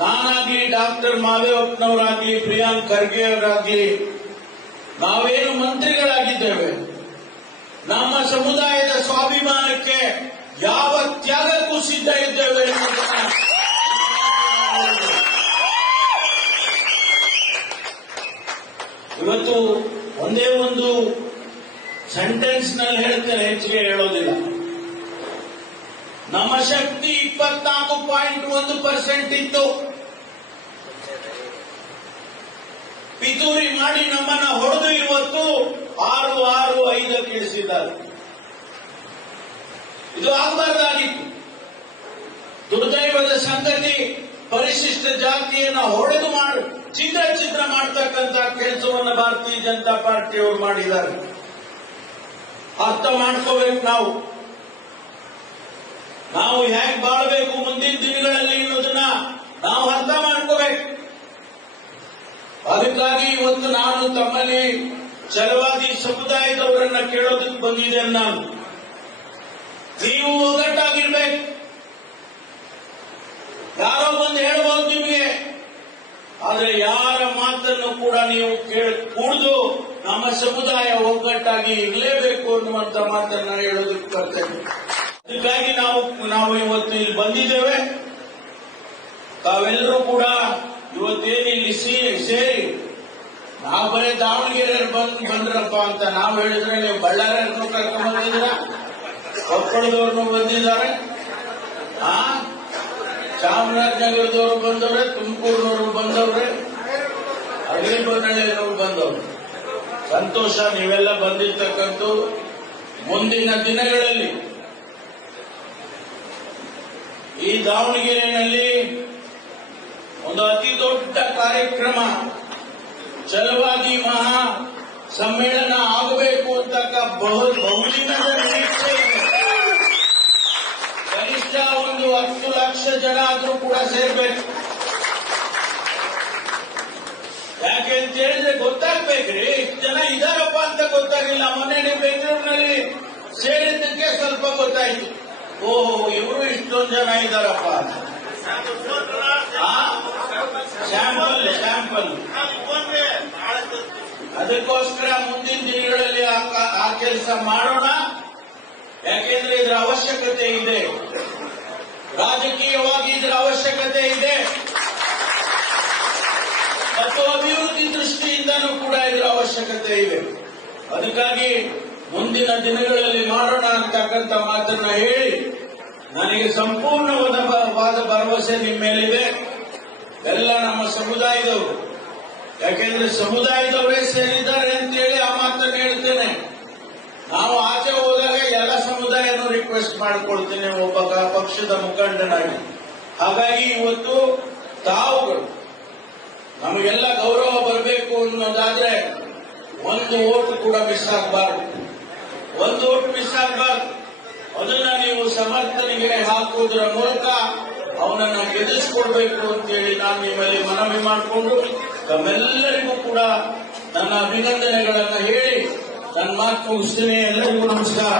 ನಾನಾಗ್ಲಿ doctor ಮಾದೇವಪ್ಪನವರಾಗ್ಲಿ Priyank Kharge ಅವರಾಗ್ಲಿ ನಾವೇನು ಮಂತ್ರಿಗಳಾಗಿದ್ದೇವೆ, ನಮ್ಮ ಸಮುದಾಯದ ಸ್ವಾಭಿಮಾನಕ್ಕೆ ಯಾವ ತ್ಯಾಗಕ್ಕೂ ಸಿದ್ಧ ಇದ್ದೇವೆ ಇವತ್ತು ಒಂದೇ ಒಂದು ಸೆಂಟೆನ್ಸ್ ನಲ್ಲಿ ಹೇಳ್ತೇನೆ, ಹೆಚ್ಚಿಗೆ ಹೇಳೋದಿಲ್ಲ. ನಮ್ಮ ಶಕ್ತಿ 24.1% ಇತ್ತು. ಪಿತೂರಿ ಮಾಡಿ ನಮ್ಮನ್ನ ಹೊಡೆದು ಇವತ್ತು 6.65 ಇಳಿಸಿದ್ದಾರೆ. ಇದು ಆಗಬಾರ್ದಾಗಿತ್ತು. ದುರ್ದೈವದ ಸಂಗತಿ, ಪರಿಶಿಷ್ಟ ಜಾತಿಯನ್ನು ಹೊಡೆದು ಛಿದ್ರ ಮಾಡತಕ್ಕಂಥ ಕೆಲಸವನ್ನು ಭಾರತೀಯ ಜನತಾ ಪಾರ್ಟಿಯವರು ಮಾಡಿದ್ದಾರೆ. ಅರ್ಥ ಮಾಡ್ಕೋಬೇಕು. ನಾವು ಹೇಗೆ ಬಾಳ್ಬೇಕು ಮುಂದಿನ ದಿನಗಳಲ್ಲಿ ಅನ್ನೋದನ್ನ ನಾವು ಅರ್ಥ ಮಾಡ್ಕೋಬೇಕು. ಅದಕ್ಕಾಗಿ ಇವತ್ತು ನಾನು ತಮ್ಮಲ್ಲಿ ಛಲವಾದಿ ಸಮುದಾಯದವರನ್ನ ಕೇಳೋದಕ್ಕೆ ಬಂದಿದ್ದೇನೆ. ನೀವು ಒಗ್ಗಟ್ಟಾಗಿರ್ಬೇಕು. ಯಾರೋ ಬಂದು ಹೇಳ್ಬೋದು ನಿಮಗೆ, ಆದ್ರೆ ಯಾರ ಮಾತನ್ನು ಕೂಡ ನೀವು ಕೂಡದು ನಮ್ಮ ಸಮುದಾಯ ಒಗ್ಗಟ್ಟಾಗಿ ಇರಲೇಬೇಕು ಅನ್ನುವಂತ ಮಾತನ್ನ ಹೇಳೋದಕ್ಕೆ ಬರ್ತೇನೆ. ಅದಕ್ಕಾಗಿ ನಾವು ಇವತ್ತು ಇಲ್ಲಿ ಬಂದಿದ್ದೇವೆ. ತಾವೆಲ್ಲರೂ ಕೂಡ ಇವತ್ತೇನು ಇಲ್ಲಿ ಸೇರಿ ನಾವು ಬರೀ ದಾವಣಗೆರೆ ಬಂದ್ರಪ್ಪ ಅಂತ ನಾವು ಹೇಳಿದ್ರೆ, ನೀವು ಬಳ್ಳಾರಿಯವ್ರನ್ನು ಕರ್ಕೊಂಡು ಬಂದಿದ್ದೀರಾ, ಕೊಪ್ಪಳದವ್ರನ್ನು ಬಂದಿದ್ದಾರೆ, ಚಾಮರಾಜನಗರದವರು ಬಂದವ್ರೆ, ತುಮಕೂರಿನವರು ಬಂದವ್ರೆ, ಅಡಿಬನಹಳ್ಳಿಯವರು ಬಂದವ್ರು. ಸಂತೋಷ, ನೀವೆಲ್ಲ ಬಂದಿರ್ತಕ್ಕಂಥ. ಮುಂದಿನ ದಿನಗಳಲ್ಲಿ ಈ ದಾವಣಗೆರೆಯಲ್ಲಿ ಒಂದು ಅತಿ ದೊಡ್ಡ ಕಾರ್ಯಕ್ರಮ, ಛಲವಾದಿ ಮಹಾ ಸಮ್ಮೇಳನ ಆಗಬೇಕು ಅಂತಕ್ಕ ಬಹುದಿನದ ನಿರೀಕ್ಷೆ ಇದೆ. ಕನಿಷ್ಠ ಒಂದು 10 ಲಕ್ಷ ಜನ ಆದ್ರೂ ಕೂಡ ಸೇರ್ಬೇಕು. ಯಾಕೆ ಅಂತ ಹೇಳಿದ್ರೆ ಗೊತ್ತಾಗ್ಬೇಕ್ರಿ, ಇಷ್ಟು ಜನ ಇದಾರಪ್ಪ ಅಂತ ಗೊತ್ತಾಗಿಲ್ಲ. ಮೊನ್ನೆ ನೀವು ಬೆಂಗಳೂರಿನಲ್ಲಿ ಸೇರಿದ್ದಕ್ಕೆ ಸ್ವಲ್ಪ ಗೊತ್ತಾಯ್ತು, ಓಹೋ ಇವರು ಇಷ್ಟೊಂದು ಜನ ಇದಾರಪ್ಪ ಅಂತ. ಸ್ಯಾಂಪಲ್ ಅದಕ್ಕೋಸ್ಕರ ಮುಂದಿನ ದಿನಗಳಲ್ಲಿ ಆ ಕೆಲಸ ಮಾಡೋಣ. ಯಾಕೆಂದ್ರೆ ಇದರ ಅವಶ್ಯಕತೆ ಇದೆ, ರಾಜಕೀಯವಾಗಿ ಇದರ ಅವಶ್ಯಕತೆ ಇದೆ, ಮತ್ತು ಅಭಿವೃದ್ಧಿ ದೃಷ್ಟಿಯಿಂದನೂ ಕೂಡ ಇದರ ಅವಶ್ಯಕತೆ ಇದೆ. ಅದಕ್ಕಾಗಿ ಮುಂದಿನ ದಿನಗಳಲ್ಲಿ ಮಾಡೋಣ ಅಂತಕ್ಕಂಥ ಮಾತನ್ನ ಹೇಳಿ, ನನಗೆ ಸಂಪೂರ್ಣವಾದ ಭರವಸೆ ನಿಮ್ಮ ಮೇಲಿದೆ. ಎಲ್ಲ ನಮ್ಮ ಸಮುದಾಯದವರು, ಯಾಕೆಂದ್ರೆ ಸಮುದಾಯದವರೇ ಸೇರಿದ್ದಾರೆ ಅಂತೇಳಿ ಆ ಮಾತನ್ನು ಹೇಳ್ತೇನೆ. ನಾವು ಆಚೆ ಹೋದಾಗ ಎಲ್ಲ ಸಮುದಾಯನೂ ರಿಕ್ವೆಸ್ಟ್ ಮಾಡಿಕೊಳ್ತೇನೆ ಒಬ್ಬ ಪಕ್ಷದ ಮುಖಂಡನಾಗಿ. ಹಾಗಾಗಿ ಇವತ್ತು ತಾವುಗಳು ನಮಗೆಲ್ಲ ಗೌರವ ಬರಬೇಕು ಅನ್ನೋದಾದ್ರೆ ಒಂದು ಓಟ್ ಕೂಡ ಮಿಸ್ ಆಗಬಾರ್ದು. ಅದನ್ನ ನೀವು ಸಮರ್ಥನೆಗೆ ಹಾಕುವುದರ ಮೂಲಕ ಅವನನ್ನ ಗೆಲ್ಲಿಸಿಕೊಡ್ಬೇಕು ಅಂತೇಳಿ ನಾನು ನಿಮ್ಮಲ್ಲಿ ಮನವಿ ಮಾಡಿಕೊಂಡು ತಮ್ಮೆಲ್ಲರಿಗೂ ಕೂಡ ನನ್ನ ಅಭಿನಂದನೆಗಳನ್ನ ಹೇಳಿ ನನ್ನ ಮಾತು ಮುಗಿಸ್ತೇನೆ. ಎಲ್ಲರಿಗೂ ನಮಸ್ಕಾರ.